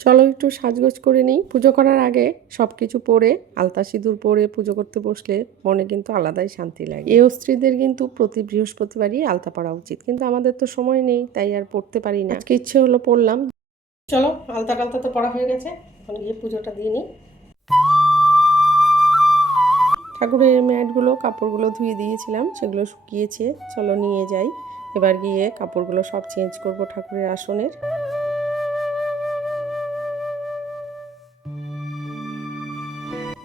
চলো একটু সাজগোজ করে নিই। পুজো করার আগে সবকিছু পরে আলতা সিঁদুর পরে পুজো করতে বসলে মনে কিন্তু আলাদাই শান্তি লাগে। এই স্ত্রীদের কিন্তু প্রতি বৃহস্পতিবারই আলতা পরা উচিত, কিন্তু আমাদের তো সময় নেই, তাই আর পড়তে পারি না। আজকে ইচ্ছে হলো পড়লাম। চলো, আলতা কালতা তো পড়া হয়ে গেছে, এখন গিয়ে পুজোটা দিয়ে নিই। ঠাকুরের ম্যাটগুলো কাপড়গুলো ধুয়ে দিয়েছিলাম, সেগুলো শুকিয়েছে। চলো নিয়ে যাই, এবার গিয়ে কাপড়গুলো সব চেঞ্জ করব ঠাকুরের আসনের।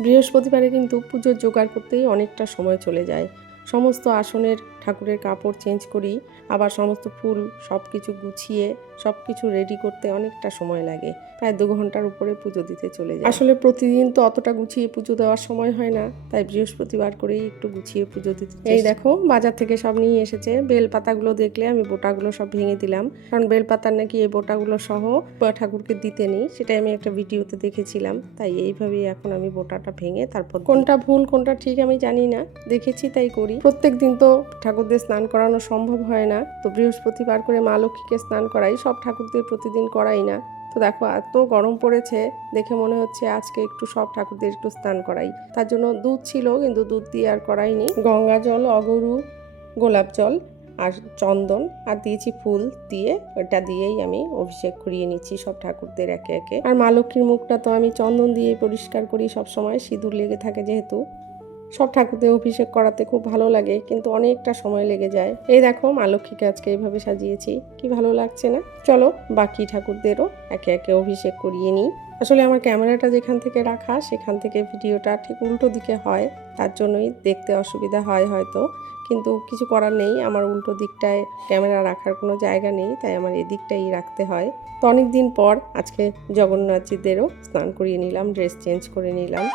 বৃহস্পতিবারে কিন্তু পুজোর জোগাড় করতেই অনেকটা সময় চলে যায়। সমস্ত আসনের ঠাকুরের কাপড় চেঞ্জ করি, আবার সমস্ত ফুল সব কিছু গুছিয়ে সব কিছু রেডি করতে অনেকটা সময় লাগে। প্রায় 2 ঘন্টার উপরে পুজো দিতে চলে যায়। আসলে প্রতিদিন তো অতটা গুছিয়ে পুজো দেওয়ার সময় হয় না, তাই বৃহস্পতিবার করেই একটু গুছিয়ে পুজো দিতে। এই দেখো, বাজার থেকে সব নিয়ে এসেছে। বেল পাতাগুলো দেখলে আমি বোটাগুলো সব ভেঙে দিলাম, কারণ বেল পাতার নাকি এই বোটাগুলো সহ ঠাকুরকে দিতে নেই, সেটাই আমি একটা ভিডিওতে দেখেছিলাম। তাই এইভাবেই এখন আমি বোটাটা ভেঙে তারপর, কোনটা ভুল কোনটা ঠিক আমি জানি না, দেখেছি তাই করি। প্রত্যেক দিন তো ঠাকুরদের স্নান করানো সম্ভব হয় না, তো বৃহস্পতিবার করে মা লক্ষ্মীকে স্নান করাই, সব ঠাকুরদের প্রতিদিন করাই না। তো দেখো, এত গরম পড়েছে, দেখে মনে হচ্ছে আজকে একটু সব ঠাকুরদের একটু স্নান করাই। তার জন্য দুধ ছিল, কিন্তু দুধ দিয়ে আর করাইনি। গঙ্গা জল, অগরু, গোলাপ জল আর চন্দন আর দিয়েছি ফুল দিয়ে, ওটা দিয়েই আমি অভিষেক করিয়ে নিচ্ছি সব ঠাকুরদের একে একে। আর মা লক্ষ্মীর মুখটা তো আমি চন্দন দিয়ে পরিষ্কার করি সব সময়, সিঁদুর লেগে থাকে যেহেতু। সব ঠাকুরদের অভিষেক করাতে খুব ভালো লাগে, কিন্তু অনেকটা সময় লেগে যায়। এই দেখো, মা লক্ষ্মীকে আজকে এইভাবে সাজিয়েছি, কি ভালো লাগছে না? চলো বাকি ঠাকুরদেরও একে একে অভিষেক করিয়ে নিই। আসলে আমার ক্যামেরাটা যেখান থেকে রাখা, সেখান থেকে ভিডিওটা ঠিক উল্টো দিকে হয়, তার জন্যই দেখতে অসুবিধা হয় হয়তো, কিন্তু কিছু করার নেই। আমার উল্টো দিকটায় ক্যামেরা রাখার কোনো জায়গা নেই, তাই আমার এদিকটাই রাখতে হয়। তো অনেক দিন পর আজকে জগন্নাথজিদেরও স্নান করিয়ে নিলাম, ড্রেস চেঞ্জ করে নিলাম।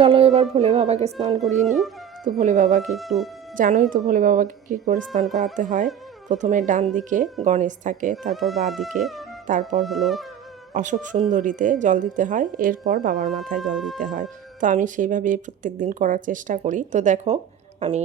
চলো এবার ভোলে বাবাকে স্নান করিয়ে নিই। তো ভোলে বাবাকে একটু, জানোই তো ভোলে বাবাকে কী করে স্নান করাতে হয়। প্রথমে ডান দিকে গণেশ থাকে, তারপর বাঁ দিকে, তারপর হলো অশোক সুন্দরীতে জল দিতে হয়, এরপর বাবার মাথায় জল দিতে হয়। তো আমি সেইভাবেই প্রত্যেক দিন করার চেষ্টা করি। তো দেখো, আমি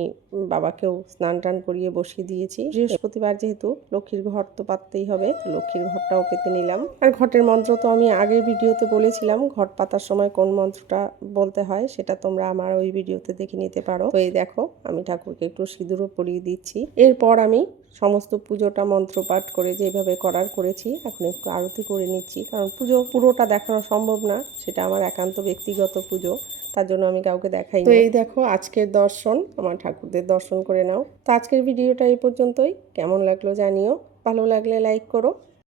বাবাকেও স্নান টান করিয়ে বসিয়ে দিয়েছি। বৃহস্পতিবার যেহেতু লক্ষ্মীর ঘট তো পাততেই হবে, তো লক্ষ্মীর ঘরটাও পেতে নিলাম। আর ঘটের মন্ত্র তো আমি আগের ভিডিওতে বলেছিলাম, ঘট পাতার সময় কোন মন্ত্রটা বলতে হয় সেটা তোমরা আমার ওই ভিডিওতে দেখে নিতে পারো। তো এই দেখো, আমি ঠাকুরকে একটু সিঁদুরও পরিয়ে দিচ্ছি। এরপর আমি সমস্ত পুজোটা মন্ত্রপাঠ করে যেভাবে করেছি, এখন একটু আরতি করে নিচ্ছি, কারণ পুজো পুরোটা দেখানো সম্ভব না, সেটা আমার একান্ত ব্যক্তিগত পুজো, তার জন্য আমি কাউকে দেখাই না। তো এই দেখো, আজকের দর্শন, আমার ঠাকুরদের দর্শন করে নাও। তো আজকের ভিডিওটা এই পর্যন্তই। কেমন লাগলো জানিও, ভালো লাগলে লাইক করো।